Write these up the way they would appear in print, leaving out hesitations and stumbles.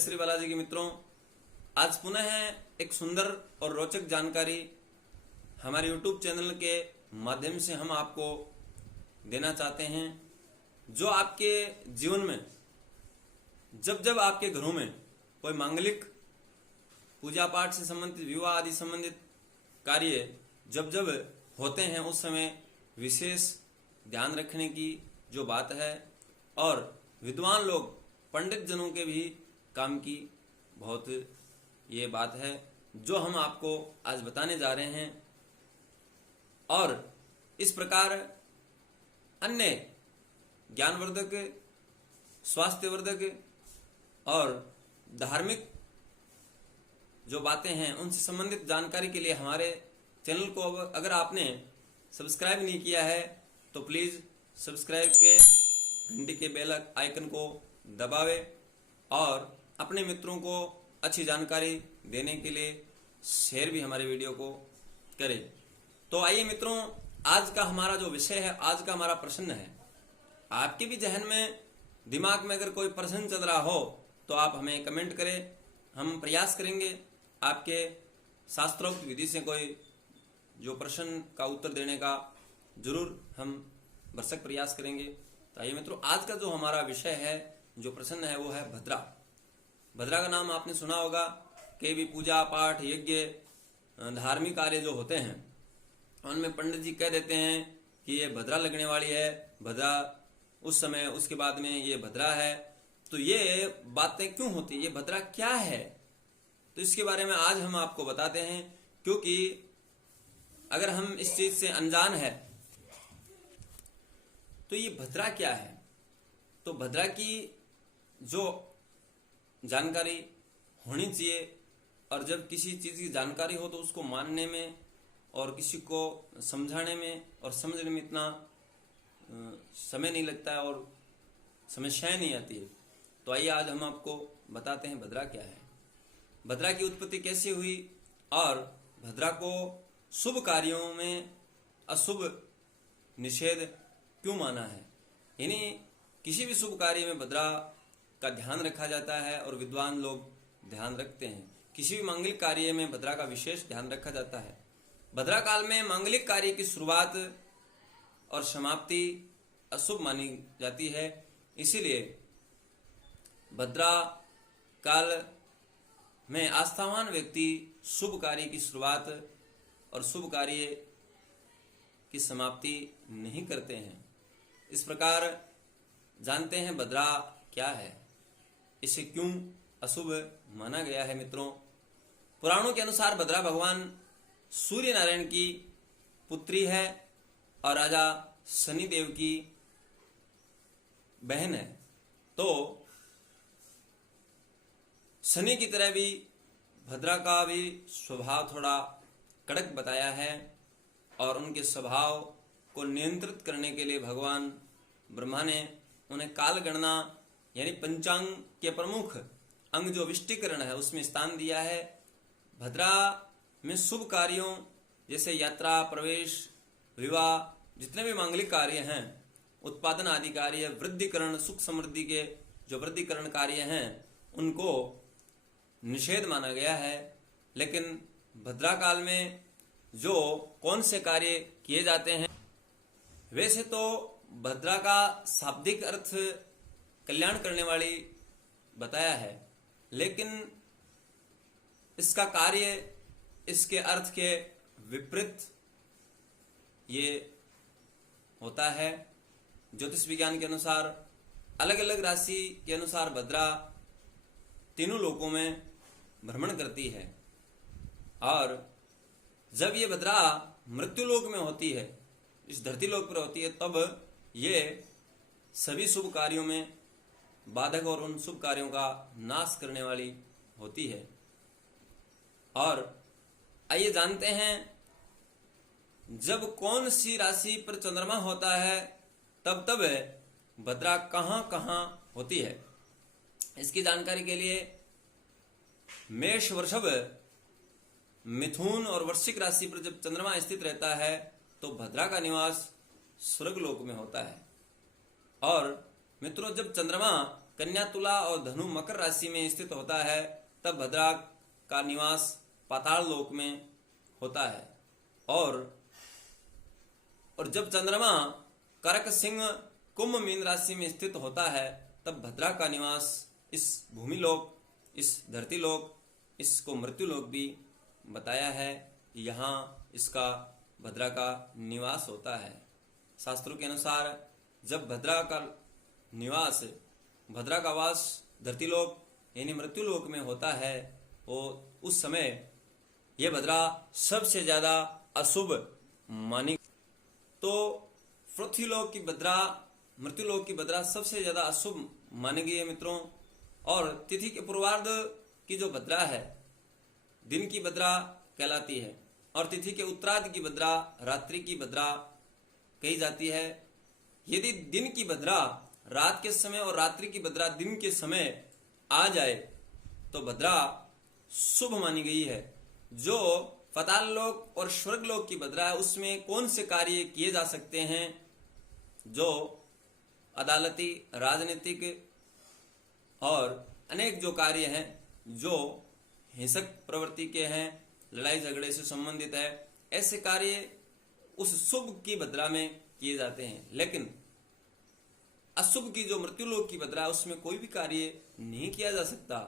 श्री बालाजी के मित्रों, आज पुनः एक सुंदर और रोचक जानकारी हमारे YouTube चैनल के माध्यम से हम आपको देना चाहते हैं। जो आपके जीवन में जब जब आपके घरों में कोई मांगलिक पूजा पाठ से संबंधित, विवाह आदि संबंधित कार्य जब जब होते हैं, उस समय विशेष ध्यान रखने की जो बात है, और विद्वान लोग पंडित जनों के भी काम की बहुत ये बात है जो हम आपको आज बताने जा रहे हैं। और इस प्रकार अन्य ज्ञानवर्धक, स्वास्थ्यवर्धक और धार्मिक जो बातें हैं उनसे संबंधित जानकारी के लिए हमारे चैनल को अगर आपने सब्सक्राइब नहीं किया है तो प्लीज सब्सक्राइब के घंटी के बेल आइकन को दबावे और अपने मित्रों को अच्छी जानकारी देने के लिए शेयर भी हमारे वीडियो को करें। तो आइए मित्रों, आज का हमारा जो विषय है, आज का हमारा प्रश्न है। आपके भी जहन में, दिमाग में अगर कोई प्रश्न चल रहा हो तो आप हमें कमेंट करें। हम प्रयास करेंगे आपके शास्त्रोक्त विधि से कोई जो प्रश्न का उत्तर देने का जरूर हम भरसक प्रयास करेंगे। तो आइए मित्रों, आज का जो हमारा विषय है, जो प्रश्न है, वो है भद्रा। भद्रा का नाम आपने सुना होगा कि भी पूजा पाठ, यज्ञ, धार्मिक कार्य जो होते हैं उनमें पंडित जी कह देते हैं कि ये भद्रा लगने वाली है, भद्रा उस समय, उसके बाद में ये भद्रा है। तो ये बातें क्यों होती है, ये भद्रा क्या है, तो इसके बारे में आज हम आपको बताते हैं। क्योंकि अगर हम इस चीज से अनजान है तो ये भद्रा क्या है, तो भद्रा की जो जानकारी होनी चाहिए, और जब किसी चीज की जानकारी हो तो उसको मानने में और किसी को समझाने में और समझने में इतना समय नहीं लगता है और समस्याएं नहीं आती है। तो आइए आज हम आपको बताते हैं भद्रा क्या है, भद्रा की उत्पत्ति कैसे हुई, और भद्रा को शुभ कार्यों में अशुभ निषेध क्यों माना है। यानी किसी भी शुभ कार्य में भद्रा का ध्यान रखा जाता है और विद्वान लोग ध्यान रखते हैं। किसी भी मांगलिक कार्य में भद्रा का विशेष ध्यान रखा जाता है। भद्रा काल में मांगलिक कार्य की शुरुआत और समाप्ति अशुभ मानी जाती है। इसीलिए भद्रा काल में आस्थावान व्यक्ति शुभ कार्य की शुरुआत और शुभ कार्य की समाप्ति नहीं करते हैं। इस प्रकार जानते हैं भद्रा क्या है, इसे क्यों अशुभ माना गया है। मित्रों, पुराणों के अनुसार भद्रा भगवान सूर्य नारायण की पुत्री है और राजा शनिदेव की बहन है। तो शनि की तरह भी भद्रा का भी स्वभाव थोड़ा कड़क बताया है, और उनके स्वभाव को नियंत्रित करने के लिए भगवान ब्रह्मा ने उन्हें काल गणना यानी पंचांग के प्रमुख अंग जो विष्टिकरण है उसमें स्थान दिया है। भद्रा में शुभ कार्यों जैसे यात्रा, प्रवेश, विवाह, जितने भी मांगलिक कार्य हैं, उत्पादन आदि कार्य, वृद्धिकरण, सुख समृद्धि के जो वृद्धिकरण कार्य हैं, उनको निषेध माना गया है। लेकिन भद्रा काल में जो कौन से कार्य किए जाते हैं, वैसे तो भद्रा का शाब्दिक अर्थ कल्याण करने वाली बताया है, लेकिन इसका कार्य इसके अर्थ के विपरीत ये होता है। ज्योतिष विज्ञान के अनुसार अलग अलग राशि के अनुसार भद्रा तीनों लोकों में भ्रमण करती है, और जब ये भद्रा मृत्यु लोक में होती है, इस धरती लोक पर होती है, तब ये सभी शुभ कार्यों में बाधक और उन शुभ कार्यों का नाश करने वाली होती है। और आइए जानते हैं, जब कौन सी राशि पर चंद्रमा होता है तब तब भद्रा कहां कहां होती है। इसकी जानकारी के लिए मेष, वृषभ, मिथुन और वृश्चिक राशि पर जब चंद्रमा स्थित रहता है तो भद्रा का निवास स्वर्गलोक में होता है। और मित्रों, जब चंद्रमा कन्या, तुला और धनु मकर राशि में स्थित होता है तब भद्रा का निवास पाताल लोक में होता है। और जब चंद्रमा कर्क, सिंह, कुंभ, मीन राशि में स्थित होता है तब भद्रा का निवास इस भूमि लोक, इस धरती लोक, इसको मृत्यु लोक भी बताया है। यहाँ इसका भद्रा का निवास होता है। शास्त्रों के अनुसार जब भद्रा का निवास, भद्रा का वास धरती लोक यानी मृत्यु लोक में होता है, वो उस समय ये भद्रा सबसे ज्यादा अशुभ मानी। तो पृथ्वी लोक की भद्रा, मृत्यु लोक की भद्रा सबसे ज्यादा अशुभ मानी गई है मित्रों। और तिथि के पूर्वार्ध की जो भद्रा है दिन की भद्रा कहलाती है, और तिथि के उत्तरार्ध की भद्रा रात्रि की भद्रा कही जाती है। यदि दिन की भद्रा रात के समय और रात्रि की भद्रा दिन के समय आ जाए तो भद्रा शुभ मानी गई है। जो पाताल लोक और स्वर्ग लोक की भद्रा है उसमें कौन से कार्य किए जा सकते हैं? जो अदालती, राजनीतिक और अनेक जो कार्य हैं जो हिंसक प्रवृत्ति के हैं, लड़ाई झगड़े से संबंधित है, ऐसे कार्य उस शुभ की भद्रा में किए जाते हैं। लेकिन अशुभ की जो मृत्यु लोक की भद्रा है उसमें कोई भी कार्य नहीं किया जा सकता।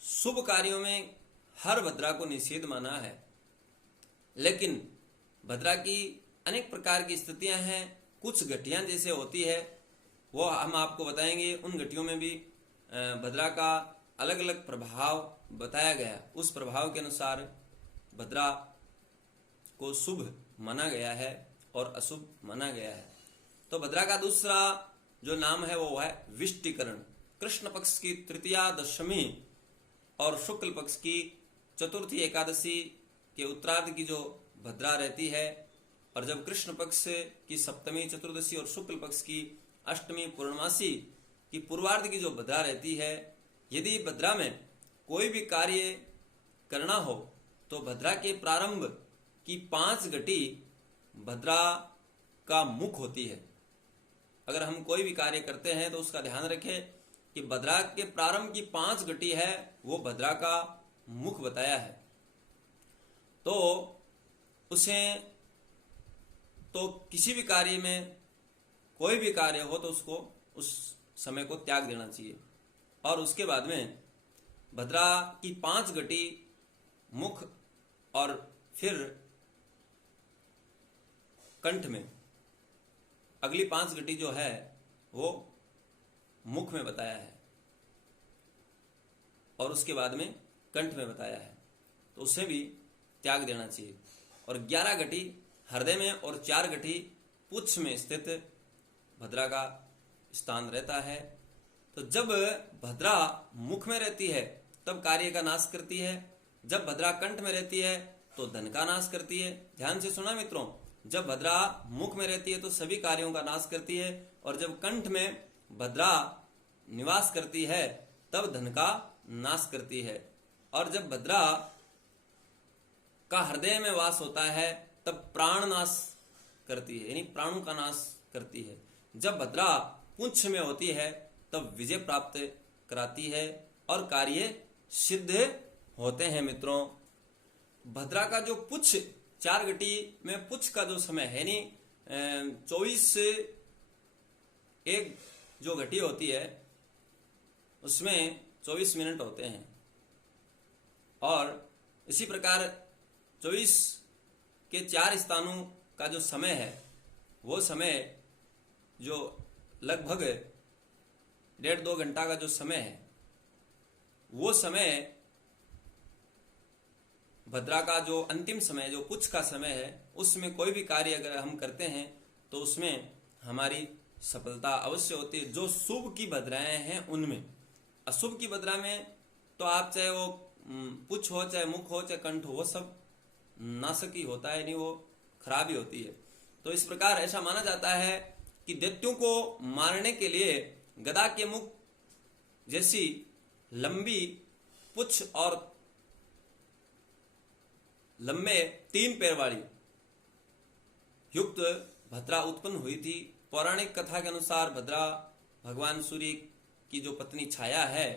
शुभ कार्यों में हर भद्रा को निषेध माना है। लेकिन भद्रा की अनेक प्रकार की स्थितियां हैं। कुछ घटियां जैसे होती है वो हम आपको बताएंगे। उन घटियों में भी भद्रा का अलग अलग प्रभाव बताया गया। उस प्रभाव के अनुसार भद्रा को शुभ माना गया है और अशुभ माना गया है। तो भद्रा का दूसरा जो नाम है वो है विष्टिकरण। कृष्ण पक्ष की तृतीया, दशमी और शुक्ल पक्ष की चतुर्थी, एकादशी के उत्तरार्ध की जो भद्रा रहती है, और जब कृष्ण पक्ष की सप्तमी, चतुर्दशी और शुक्ल पक्ष की अष्टमी, पूर्णमासी की पूर्वार्ध की जो भद्रा रहती है, यदि भद्रा में कोई भी कार्य करना हो तो भद्रा के प्रारंभ की 5 घटी भद्रा का मुख होती है। अगर हम कोई भी कार्य करते हैं तो उसका ध्यान रखें कि भद्रा के प्रारंभ की 5 घटी है वो भद्रा का मुख बताया है। तो उसे तो किसी भी कार्य में कोई भी कार्य हो तो उसको उस समय को त्याग देना चाहिए। और उसके बाद में भद्रा की 5 घटी मुख और फिर कंठ में, अगली 5 घटी जो है वो मुख में बताया है और उसके बाद में कंठ में बताया है, तो उसे भी त्याग देना चाहिए। और 11 घटी हृदय में और 4 घटी पुच्छ में स्थित भद्रा का स्थान रहता है। तो जब भद्रा मुख में रहती है तब कार्य का नाश करती है, जब भद्रा कंठ में रहती है तो धन का नाश करती है। ध्यान से सुना मित्रों, जब भद्रा मुख में रहती है तो सभी कार्यों का नाश करती है, और जब कंठ में भद्रा निवास करती है तब धन का नाश करती है। और जब भद्रा का हृदय में वास होता है तब प्राण नाश करती है, यानी प्राणों का नाश करती है। जब भद्रा पुच्छ में होती है तब विजय प्राप्त कराती है और कार्य सिद्ध होते हैं। मित्रों, भद्रा का जो पुच्छ 4 घटी में पुच्छ का जो समय है, यानी 24 एक जो घटी होती है उसमें 24 मिनट होते हैं, और इसी प्रकार 24 के 4 स्थानों का जो समय है वो समय जो लगभग 1.5-2 घंटा का जो समय है वो समय भद्रा का जो अंतिम समय, जो पुच्छ का समय है, उसमें कोई भी कार्य अगर हम करते हैं तो उसमें हमारी सफलता अवश्य होती है। जो शुभ की भद्राएं हैं उनमें, अशुभ की भद्रा में तो आप चाहे वो पुच्छ हो, चाहे मुख हो, चाहे कंठ हो, वो सब नाशक ही होता है, नहीं वो खराब ही होती है। तो इस प्रकार ऐसा माना जाता है कि दैत्यों को मारने के लिए गदा के मुख जैसी लंबी पुच्छ और लंबे 3 पैर वाली युक्त भद्रा उत्पन्न हुई थी। पौराणिक कथा के अनुसार भद्रा भगवान सूर्य की जो पत्नी छाया है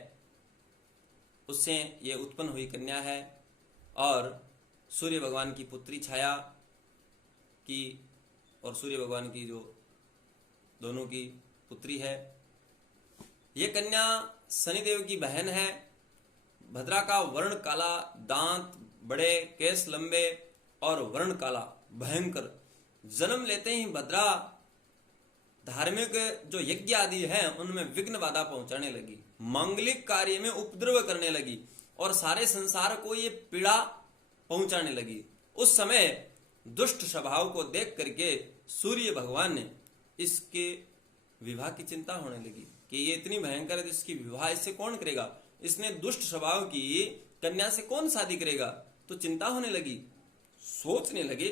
उससे ये उत्पन्न हुई कन्या है, और सूर्य भगवान की पुत्री छाया की और सूर्य भगवान की जो दोनों की पुत्री है। ये कन्या शनिदेव की बहन है। भद्रा का वर्ण काला, दांत बड़े, केस लंबे और वर्ण काला भयंकर। जन्म लेते ही भद्रा धार्मिक जो यज्ञ आदि है उनमें विघ्न बाधा पहुंचाने लगी, मांगलिक कार्य में उपद्रव करने लगी और सारे संसार को ये पीड़ा पहुंचाने लगी। उस समय दुष्ट स्वभाव को देख करके सूर्य भगवान ने इसके विवाह की चिंता होने लगी कि ये इतनी भयंकर है, इसकी विवाह इससे कौन करेगा, इसने दुष्ट स्वभाव की कन्या से कौन शादी करेगा। तो चिंता होने लगी, सोचने लगे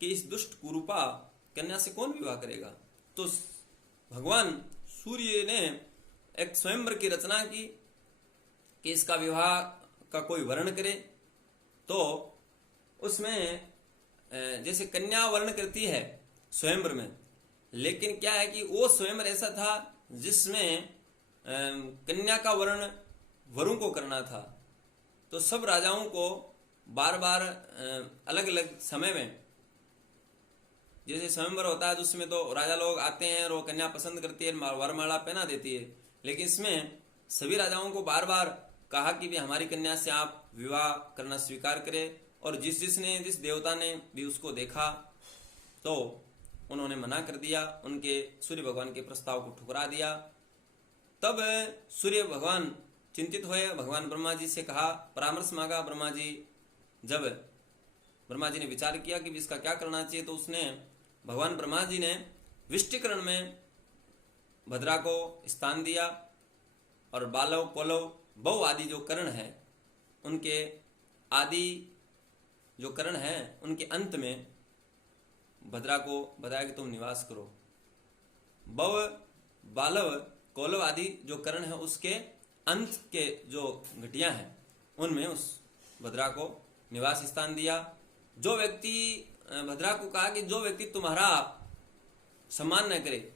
कि इस दुष्ट कुरूपा कन्या से कौन विवाह करेगा। तो भगवान सूर्य ने एक स्वयंवर की रचना की कि इसका विवाह का कोई वर्ण करे। तो उसमें जैसे कन्या वर्ण करती है स्वयंवर में, लेकिन क्या है कि वो स्वयंवर ऐसा था जिसमें कन्या का वर्ण वरु को करना था। तो सब राजाओं को बार बार अलग अलग समय में जैसे स्वयंवर होता है तो उसमें तो राजा लोग आते हैं और वो कन्या पसंद करती है, वरमाला पहना देती है। लेकिन इसमें सभी राजाओं को बार बार कहा कि भी हमारी कन्या से आप विवाह करना स्वीकार करें, और जिस देवता ने भी उसको देखा तो उन्होंने मना कर दिया, उनके सूर्य भगवान के प्रस्ताव को ठुकरा दिया। तब सूर्य भगवान चिंतित हुए, भगवान ब्रह्मा जी से कहा, परामर्श मांगा ब्रह्मा जी। जब ब्रह्मा जी ने विचार किया कि इसका क्या करना चाहिए, तो उसने भगवान ब्रह्मा जी ने विष्टिकरण में भद्रा को स्थान दिया और बालव, कोलव, बहु आदि जो कर्ण है उनके आदि जो कर्ण है उनके अंत में भद्रा को बताया कि तुम निवास करो। बव, बालव, कोलव आदि जो कर्ण है उसके अंत के जो घटियां हैं उनमें उस भद्रा को निवास स्थान दिया। जो व्यक्ति भद्रा को कहा कि जो व्यक्ति तुम्हारा सम्मान न करे,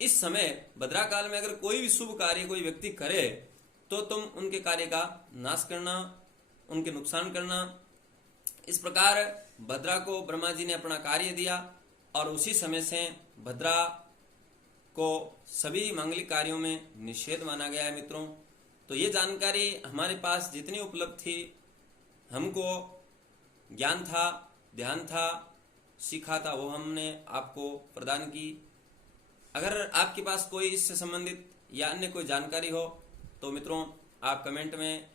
इस समय भद्रा काल में अगर कोई भी शुभ कार्य कोई व्यक्ति करे तो तुम उनके कार्य का नाश करना, उनके नुकसान करना। इस प्रकार भद्रा को ब्रह्मा जी ने अपना कार्य दिया और उसी समय से भद्रा को सभी मांगलिक कार्यों में निषेध माना गया है। मित्रों, तो ये जानकारी हमारे पास जितनी उपलब्ध थी, हमको ज्ञान था, ध्यान था, सीखा था, वो हमने आपको प्रदान की। अगर आपके पास कोई इससे संबंधित या अन्य कोई जानकारी हो तो मित्रों आप कमेंट में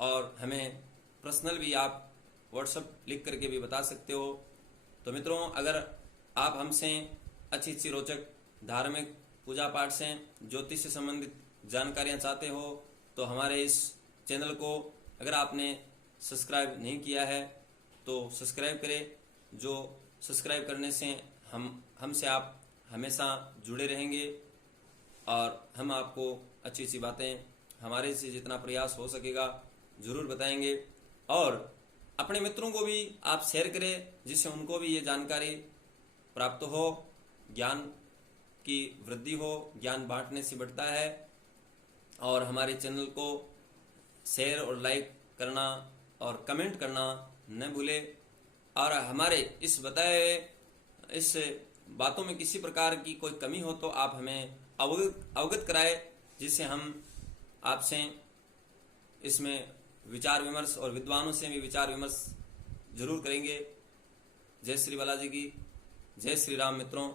और हमें पर्सनल भी आप व्हाट्सएप लिख करके भी बता सकते हो। तो मित्रों, अगर आप हमसे अच्छी अच्छी रोचक धार्मिक पूजा पाठ से ज्योतिष से संबंधित जानकारियां चाहते हो तो हमारे इस चैनल को अगर आपने सब्सक्राइब नहीं किया है तो सब्सक्राइब करें। जो सब्सक्राइब करने से हमसे आप हमेशा जुड़े रहेंगे और हम आपको अच्छी अच्छी बातें हमारे से जितना प्रयास हो सकेगा जरूर बताएंगे। और अपने मित्रों को भी आप शेयर करें जिससे उनको भी ये जानकारी प्राप्त हो, ज्ञान की वृद्धि हो। ज्ञान बांटने से बढ़ता है। और हमारे चैनल को शेयर और लाइक करना और कमेंट करना न भूले। और हमारे इस बताए इस बातों में किसी प्रकार की कोई कमी हो तो आप हमें अवगत कराए, जिससे हम आपसे इसमें विचार विमर्श और विद्वानों से भी विचार विमर्श जरूर करेंगे। जय श्री बालाजी की, जय श्री राम। मित्रों,